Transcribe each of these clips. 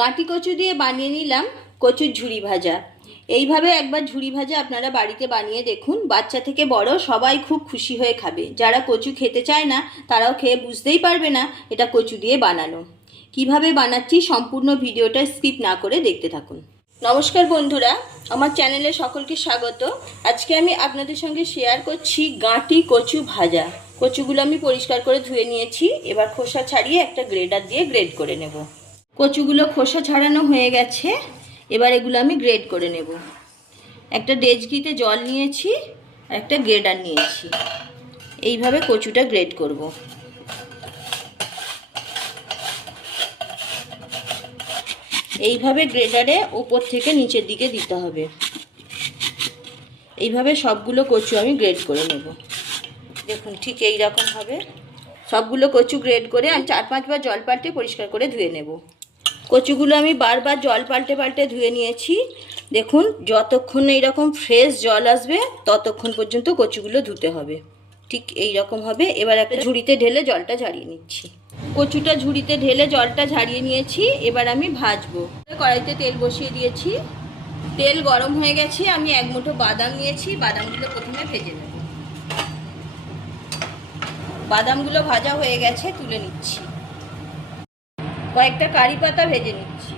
গাঁটি কচু দিয়ে বানিয়ে নিলাম কচুর ঝুরি ভাজা। এইভাবে একবার ঝুরি ভাজা আপনারা বাড়িতে বানিয়ে দেখুন, বাচ্চা থেকে বড় সবাই খুব খুশি হয়ে খাবে। যারা কচু খেতে চায় না তারাও খেয়ে বুঝতেই পারবে না এটা কচু দিয়ে বানানো। কিভাবে বানাচ্ছি সম্পূর্ণ ভিডিওটা স্কিপ না করে দেখতে থাকুন। নমস্কার বন্ধুরা, আমার চ্যানেলে সকলকে স্বাগত। আজকে আমি আপনাদের সঙ্গে শেয়ার করছি গাঁটি কচু ভাজা। কচুগুলো আমি পরিষ্কার করে ধুয়ে নিয়েছি, এবার খোসা ছাড়িয়ে একটা গ্রেডার দিয়ে গ্রেড করে নেব। কচুগুলো খোসা ছাড়ানো হয়ে গেছে, এবার এগুলো আমি গ্রেড করে নেব। একটা ডেচকিতে জল নিয়েছি আর একটা গ্রেডার নিয়েছি, এইভাবে কচুটা গ্রেড করব। এইভাবে গ্রেডারে উপর থেকে নিচের দিকে দিতে হবে। এইভাবে সবগুলো কচু আমি গ্রেড করে নেব। দেখুন ঠিক এই রকম হবে। সবগুলো কচু গ্রেড করে আমি 4-5 বার জল পাল্টে পরিষ্কার করে ধুয়ে নেব। কচুগুলো আমি বারবার জল পাল্টে পাল্টে ধুয়ে নিয়েছি। দেখুন যতক্ষণ এইরকম ফ্রেশ জল আসবে ততক্ষণ পর্যন্ত কচুগুলো ধুতে হবে। ঠিক এই রকম হবে। এবার একটা ঝুড়িতে ঢেলে জলটা ঝারিয়ে নিচ্ছি। কচুটা ঝুড়িতে ঢেলে জলটা ঝারিয়ে নিয়েছি, এবার আমি ভাজবো। কড়াইতে তেল বসিয়ে দিয়েছি, তেল গরম হয়ে গেছে। আমি 1 মুঠো বাদাম নিয়েছি, বাদামগুলো প্রথমে ভেজে নেব। বাদামগুলো ভাজা হয়ে গেছে, তুলে নিচ্ছি। কয়েকটা কারি পাতা ভেজে নিচ্ছি।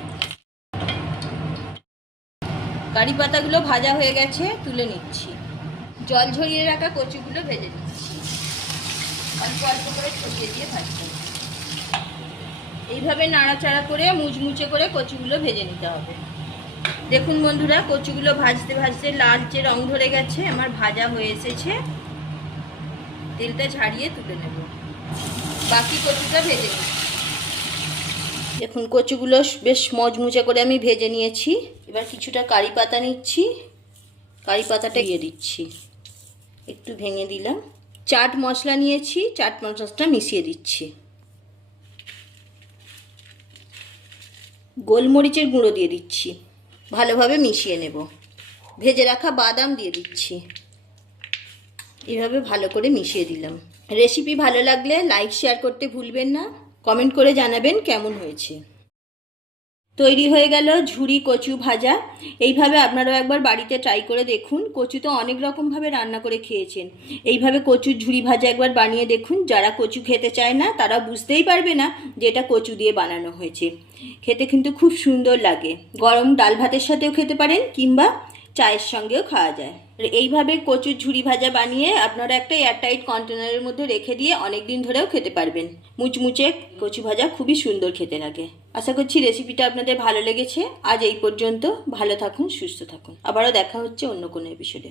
কারি পাতাগুলো ভাজা হয়ে গেছে, তুলে নিচ্ছি। জল ঝরিয়ে রাখা কচুগুলো ভেজে নিচ্ছি। অল্প অল্প করে ছড়িয়ে দিয়ে ভাজতে হবে। এইভাবে নাড়াচাড়া করে মুচমুচে করে কচুগুলো ভেজে নিতে হবে। দেখুন বন্ধুরা, কচুগুলো ভাজতে ভাজতে লালচে রং ধরে গেছে, আমার ভাজা হয়ে এসেছে। তেলটা ঝাড়িয়ে তুলে নেব। বাকি কচুটা ভেজে নিচ্ছি। দেখুন কচুগুলো বেশ মচমুচে করে আমি ভেজে নিয়েছি। এবার কিছুটা কারি পাতা নিচ্ছি, কারি পাতাটা দিয়ে দিচ্ছি, একটু ভেঙে দিলাম। চাট মশলা নিয়েছি, চাট মশলাটা মিশিয়ে দিচ্ছি। গোলমরিচের গুঁড়ো দিয়ে দিচ্ছি, ভালোভাবে মিশিয়ে নেব। ভেজে রাখা বাদাম দিয়ে দিচ্ছি, এভাবে ভালো করে মিশিয়ে দিলাম। রেসিপি ভালো লাগলে লাইক শেয়ার করতে ভুলবেন না, কমেন্ট করে জানাবেন কেমন হয়েছে। তৈরি হয়ে গেল ঝুরি কচু ভাজা। এইভাবে আপনারাও একবার বাড়িতে ট্রাই করে দেখুন। কচু তো অনেক রকমভাবে রান্না করে খেয়েছেন, এইভাবে কচুর ঝুরি ভাজা একবার বানিয়ে দেখুন। যারা কচু খেতে চায় না তারা বুঝতেই পারবে না যে এটা কচু দিয়ে বানানো হয়েছে। খেতে কিন্তু খুব সুন্দর লাগে। গরম ডাল ভাতের সাথেও খেতে পারেন কিংবা চায়ের সঙ্গেও খাওয়া যায়। এইভাবে কচুর ঝুরি ভাজা বানিয়ে আপনারা একটা এয়ারটাইট কন্টেনারের মধ্যে রেখে দিয়ে অনেক দিন ধরেও খেতে পারবেন। মুচমুচে কচু ভাজা খুবই সুন্দর খেতে লাগে। আশা করছি রেসিপিটা আপনাদের ভালো লেগেছে। আজ এই পর্যন্ত। ভালো থাকুন, সুস্থ থাকুন। আবারও দেখা হচ্ছে অন্য কোনো এপিসোডে।